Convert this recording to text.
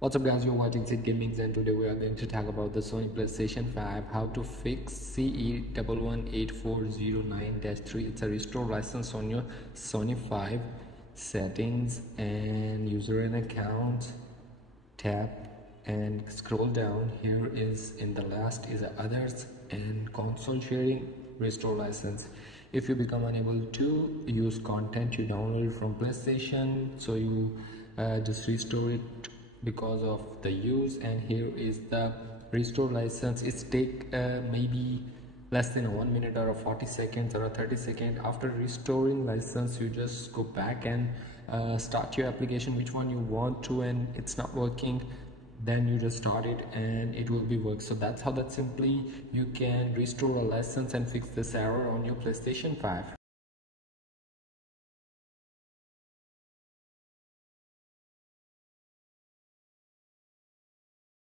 What's up guys, you're watching Sid Gaming and today we are going to talk about the Sony PlayStation 5, how to fix CE-118409-3. It's a restore license on your Sony 5. Settings and user and account, tap and scroll down. Here is in the last is others and console sharing, restore license. If you become unable to use content you downloaded from PlayStation, so you just restore it because of the use. And here is the restore license. It's take maybe less than 1 minute or 40 seconds or 30 seconds. After restoring license, you just go back and start your application, which one you want to, and it's not working, then you just start it and it will be work. So that's how that simply you can restore a license and fix this error on your PlayStation 5.